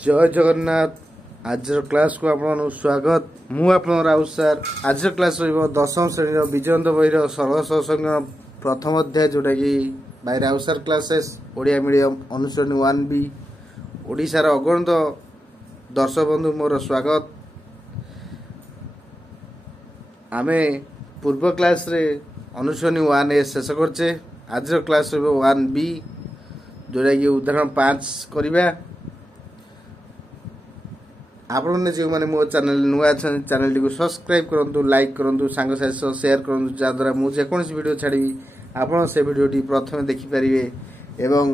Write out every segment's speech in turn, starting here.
जय जगन्नाथ। आज क्लास को आपन स्वागत। मु आपन राउत सर। आज क्लास रहिबो दशम श्रेणी विजयंत बहिर सरल सत्संग प्रथम अध्याय जोटा कि by Rout sir classes Odia medium अनुश्रेणी 1B ओडिशार अगणित दर्शक बंधु मोर स्वागत। आमे पूर्व क्लास रे अनुश्रेणी 1A शेष करछे। आज क्लास रहिबो 1B जोटा कि उदाहरण 5 करिबा। आपने जो मैंने मो चैनल नुआ चैनल टी सब्सक्राइब करंतु, लाइक करंतु, सांग साथी शेयर करंतु, जद्वारा मु जेकोसी वीडियो छाड़ी आपण से वीडियो टी प्रथमे देखि परिवे। एवं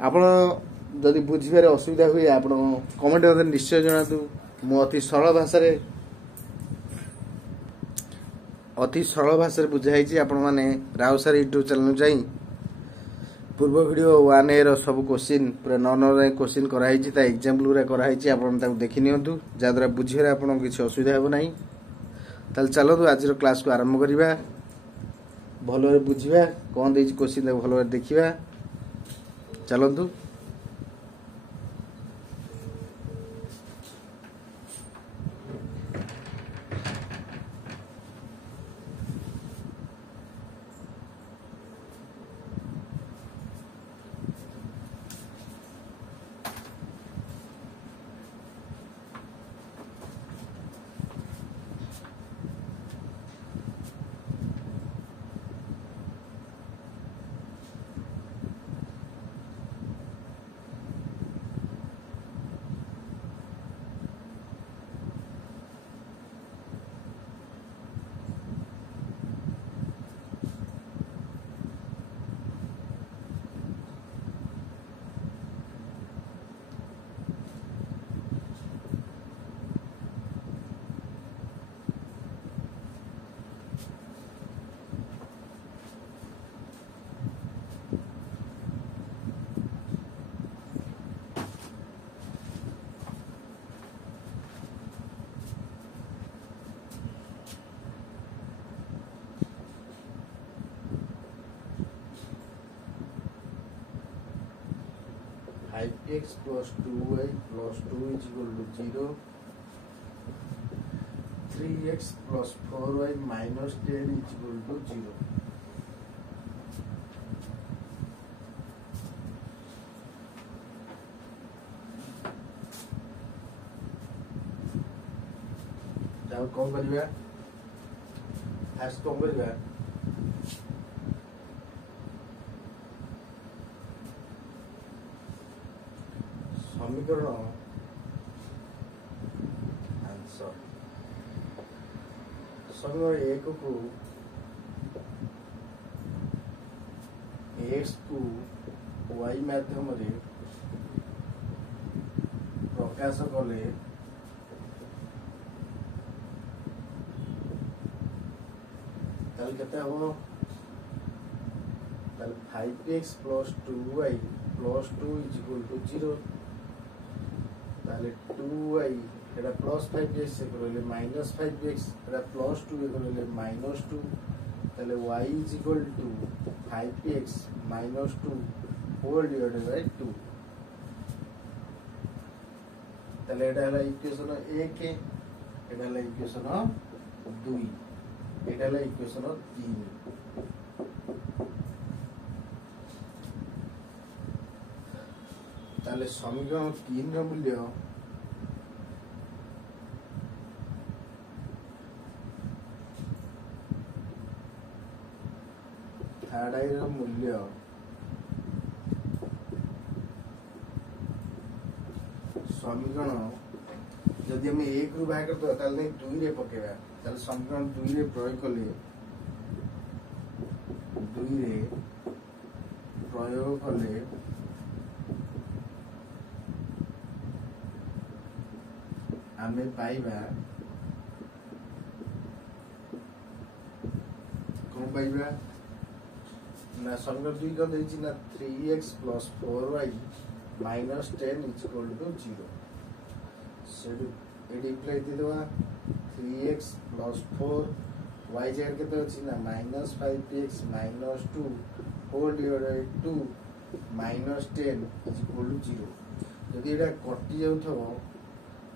आपण जदि बुझिबारे असुविधा हुए आपण कमेंट में निश्चय जणातु। मु अति सरल भाषा रे बुझाई छी। आपण माने राउसर यूट्यूब चैनल जाई पूर्व वीडियो 1A रो सब क्वेश्चन पूरा 9 क्वेश्चन कराई छी। ता एग्जांपल पूरा कराई छी। आपण ताको देखि नियंतु, जाद्वारा बुझिबारे आपण किछि असुविधा हेबो नाही। ताल चलतु आज रो क्लास को आरंभ करिबा। भलो रे बुझिबा कोन देछि क्वेश्चन भलो रे देखिबा। चलतु x plus 2y plus 2 is equal to 0. 3x plus 4y minus 10 is equal to 0. जाओ कौन करिबा? फास्ट कौन करिबा? समीकरण आंसर समीकरण 1 को x को y माध्यम रे प्रकाश कले ताल केते हो? ताल 5x plus 2y plus 2 is equal to 0. ताले 2y एटा प्लस 5x करले माइनस 5x एटा प्लस 2 करले माइनस 2 ताले y is equal to 5x minus 2 whole divided by 2। ताले एटा हला इक्वेशन 1, एटा हला इक्वेशन 2, एटा हला इक्वेशन 3। ताले समीकरण 3 रो मूल्य थर्ड आई रो मूल्य समीकरण जदि हम 1 रु बाहर करतो ताले 2 रे पकेबा। ताले समीकरण 2 रे प्रयोग कले 2 रे प्रयोग कले आमे पाइबा कौन पाइबा ना समीकरण 2 का देछि ना 3x plus 4y minus 10 is equal to 0। सेड एडी अप्लाई दे दवा 3x plus 4y जगह केते अछि ना minus 5x minus 2 whole divided by 2 minus 10 is equal to 0। जदि एटा कटि जाउथबो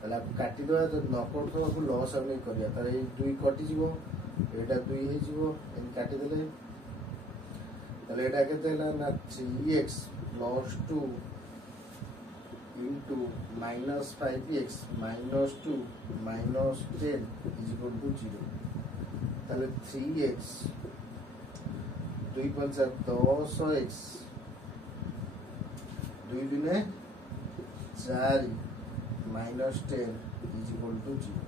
ताले आप काटि दवा जदि न करथबो को लॉस हम नहीं करिया ताले ए 2 कटि जीवो एटा 2 हे जीवो इन काटि देले ताले एटा केते हला ना 3x plus 2 into minus 5x minus 2 minus 10 is equal to 0 ताले 3x 2 पंचा 10x 2 दुने 4 minus 10 is equal to 0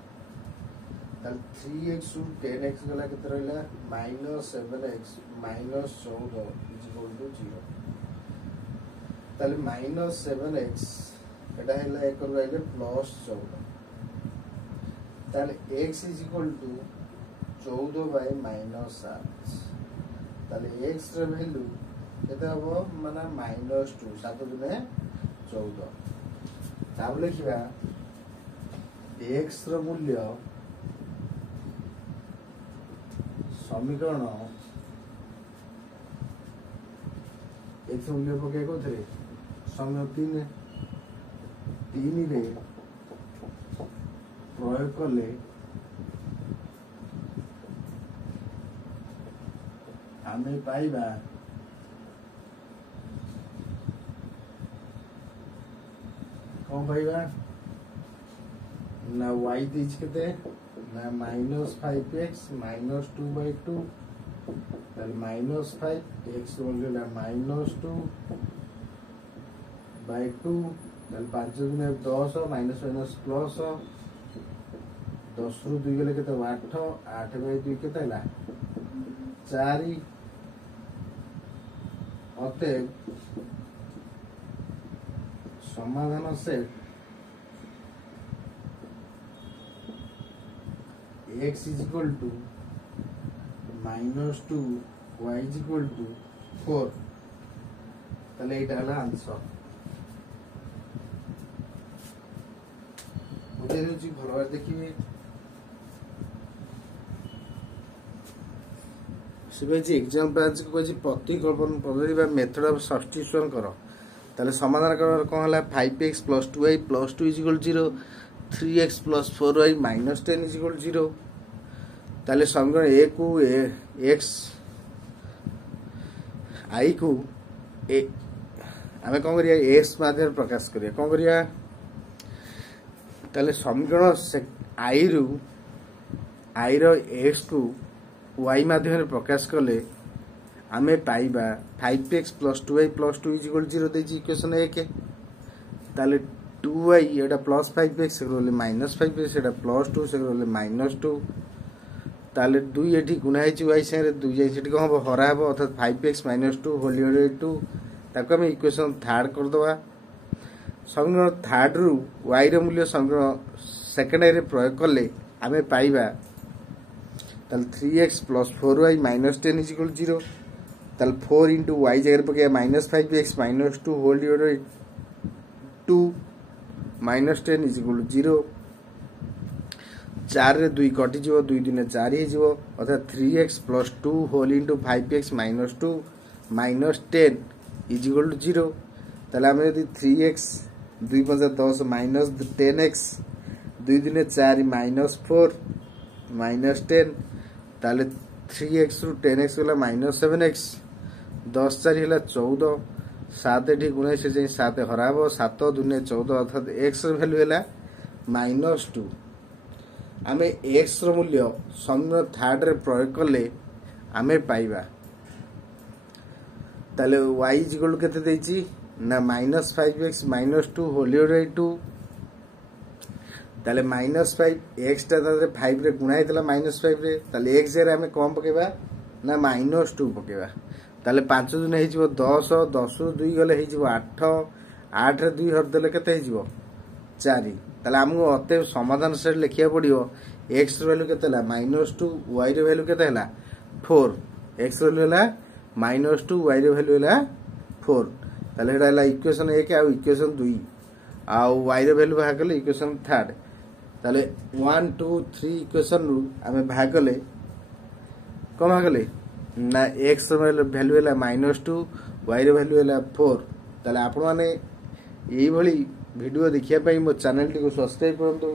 ताले 3x टू 10x गला केते रहला minus 7x minus 14 is equal to 0 ताले minus 7x एटा हैला एक रहले plus 14 ताले x is equal to 14 by minus 7 ताले x रे वैल्यू केते हबो माने -2 7 दुने 14 ताब लिखिबा x रो मूल्य समीकरण x मूल्य पके कोथरे समय 3 रे प्रयोग करले हमें पाइबा कौन पाइबा ना y दीज केते ना -5x -2 by 2 ताले -5 x मूल्य ला -2 by 2 ताले 5 गुने 10 माइनस माइनस प्लस 10 रु 2 गेले केते 8 8 by 2 केते हला 4 अतएव समाधान set x is equal to -2 y is equal to 4 ताले एटा हला आंसर बुझे होची भरवा देखिए सिबेजी एग्जाम ब्रांच को जी प्रतिकल्पन पद्धति बा मेथड ऑफ सब्स्टिट्यूशन करो ताले समाधान कर कोन हला 5x + 2y + 2 = 0 3x + 4y - 10 = 0 ताले समीकरण a को x i को आमे कोन करिया x माध्यम प्रकाश करिया कोन करिया ताले समीकरण i रो x को y माध्यम प्रकाश कले आमे पाइबा 5x + 2y + 2 = 0 देजी इक्वेशन 1 ताले 2y एटा +5x से रोले -5x एटा +2 से रोले -2 ताले 2 एठी गुणा हेची y से 2 जाई सेठी को हबो हरा हबो अर्थात 5x - 2 होल डिवाइडेड 2 ताको हम इक्वेशन थर्ड कर दवा समीकरण थर्ड रु y रो मूल्य समीकरण सेकंड रे प्रयोग करले आमे पाइबा ताल 3x + 4y - 10 = 0 ताल 4 * y जगह पके -5x - 2 होल डिवाइडेड 2 -10 = 0 4 रे 2 कटि जीवो 2 दिने 4 हे जीवो अर्थात 3x + 2 होल * 5x - 2 -10 = 0 ताले हम यदि 3x 2 * 5 = 10 10x 2 दिने 4 -4 -10 ताले 3x रु 10x गला -7x 10 4 हला 14 7 एठी गुणा से जे 7 हराबो 7 दुने 14 अर्थात x र वैल्यू हला -2 आमे x र मूल्य समीकरण थर्ड रे प्रयोग करले आमे पाइबा ताले y = केते देची ना -5x - 2 होल डिवाइडेड 2 ताले -5 x ता 5 रे गुणा हेतला -5 रे ताले x रे हमें कम पकेबा ना -2 पकेबा ताले 5 दिन हे जिवो 10 10 रु 2 गले हे जिवो 8 8 रे 2 हर देले केते हे जिवो 4 ताले हमहु अते समाधान सेट लिखिया पड़ियो x रो वैल्यू केते ला -2 y रो वैल्यू केते हला 4 x रो वैल्यू हला -2 y रो वैल्यू हला 4 ताले हेडा हला इक्वेशन 1 आ इक्वेशन 2 आ y रो वैल्यू भाग करले इक्वेशन थर्ड ताले 1 2 3 इक्वेशन रु आमे भाग करले कम भाग करले ना x रो वैल्यू हला -2 y रो वैल्यू हला 4 ताले आपण माने ଏଇଭଳି ଭିଡ଼ିଓ ଦେଖିବା ପାଇଁ ମୋ ଚ୍ୟାନେଲଟିକୁ ସବସ୍କ୍ରାଇବ୍ କରନ୍ତୁ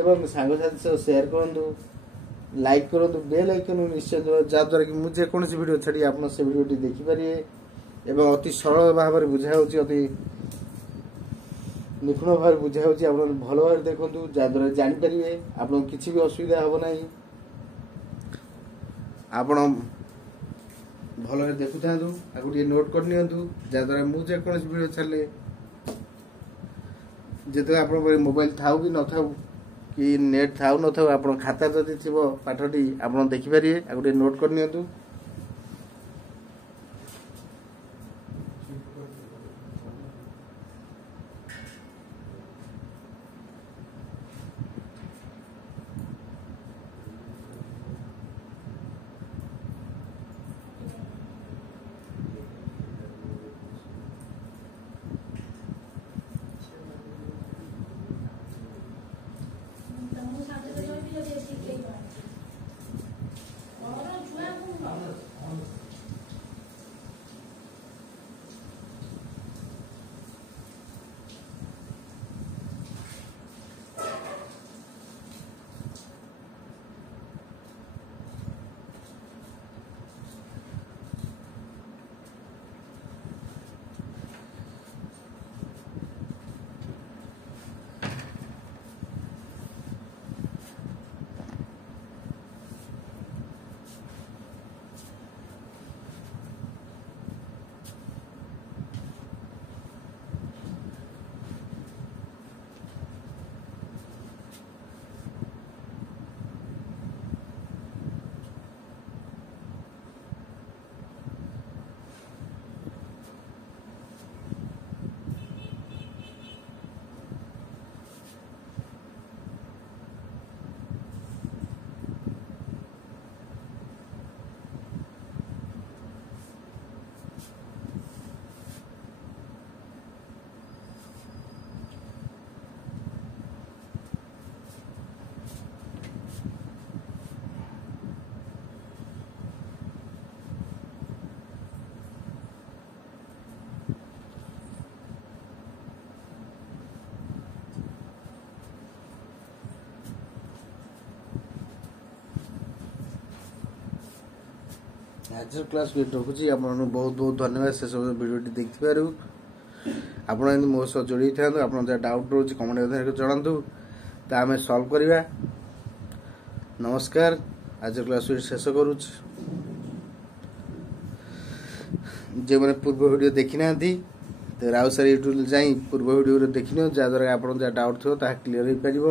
ଏବଂ ସାଙ୍ଗସାଥି ସହ ସେୟାର କରନ୍ତୁ, ଲାଇକ୍ କରନ୍ତୁ, ବେଲ୍ ଆଇକନ୍ ନିଶ୍ଚୟ ଦେବା, ଯାହାଦ୍ୱାରା କି ମୁଁ ଯେକୌଣସି ଭିଡ଼ିଓ ଛାଡ଼ି ଆପଣ ସେ ଭିଡ଼ିଓଟି ଦେଖିପାରିବେ ଏବଂ ଅତି ସରଳ ଭାବରେ ବୁଝା ହେଉଛି, ଅତି ନିଖୁଣ ଭାବରେ ବୁଝା ହେଉଛି। ଆପଣ ଭଲ ଭାବରେ ଦେଖନ୍ତୁ, ଯାହାଦ୍ୱାରା ଜାଣିପାରିବେ ଆପଣଙ୍କୁ କିଛି ବି ଅସୁବିଧା ହେବ ନାହିଁ। ଆପଣ ଭଲରେ ଦେଖୁଥାନ୍ତୁ, ଆକୁ ଟିକେ ନୋଟ୍ କରିନିଅନ୍ତୁ, ଯାହାଦ୍ୱାରା ମୁଁ ଯେକୌଣସି ଭିଡ଼ିଓ ଛାଡ଼ିଲେ ଯେତେବେଳେ ଆପଣଙ୍କ ମୋବାଇଲ ଥାଉ କି ନଥାଉ କି ନେଟ୍ ଥାଉ ନଥାଉ ଆପଣ ଖାତା ଯଦି ଥିବ ପାଠଟି ଆପଣ ଦେଖିପାରିବେ, ଆକୁ ଟିକେ ନୋଟ୍ କରିନିଅନ୍ତୁ। ଆଜିର କ୍ଲାସ୍ ରଖୁଛି। ଆପଣଙ୍କୁ ବହୁତ ବହୁତ ଧନ୍ୟବାଦ ସେସବୁ ଭିଡ଼ିଓଟି ଦେଖିଥିବାରୁ। ଆପଣ ଏମିତି ମୋ ସହ ଯୋଡ଼ି ଥାନ୍ତୁ। ଆପଣଙ୍କ ଯାହା ଡାଉଟ୍ ରହୁଛି କମେଣ୍ଟ ମାଧ୍ୟମରେ ଜଣାନ୍ତୁ, ତା ଆମେ ସଲ୍ଭ କରିବା। ନମସ୍କାର, ଆଜିର କ୍ଲାସ୍ ଶେଷ କରୁଛି। ଯେଉଁମାନେ ପୂର୍ବ ଭିଡ଼ିଓ ଦେଖିନାହାନ୍ତି ରାଉସାର ୟୁଟ୍ୟୁବ୍ ଯାଇ ପୂର୍ବ ଭିଡ଼ିଓରେ ଦେଖିନିଅନ୍ତୁ, ଯାହାଦ୍ୱାରା ଆପଣ ଯାହା ଡାଉଟ୍ ଥିବ ତାହା କ୍ଲିୟର ହୋଇପାରିବ।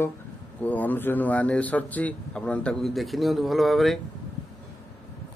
ଅନୁଶୀଳନୀ 1 ସରିଛି, ଆପଣ ତାକୁ ବି ଦେଖିନିଅନ୍ତୁ ଭଲ ଭାବରେ।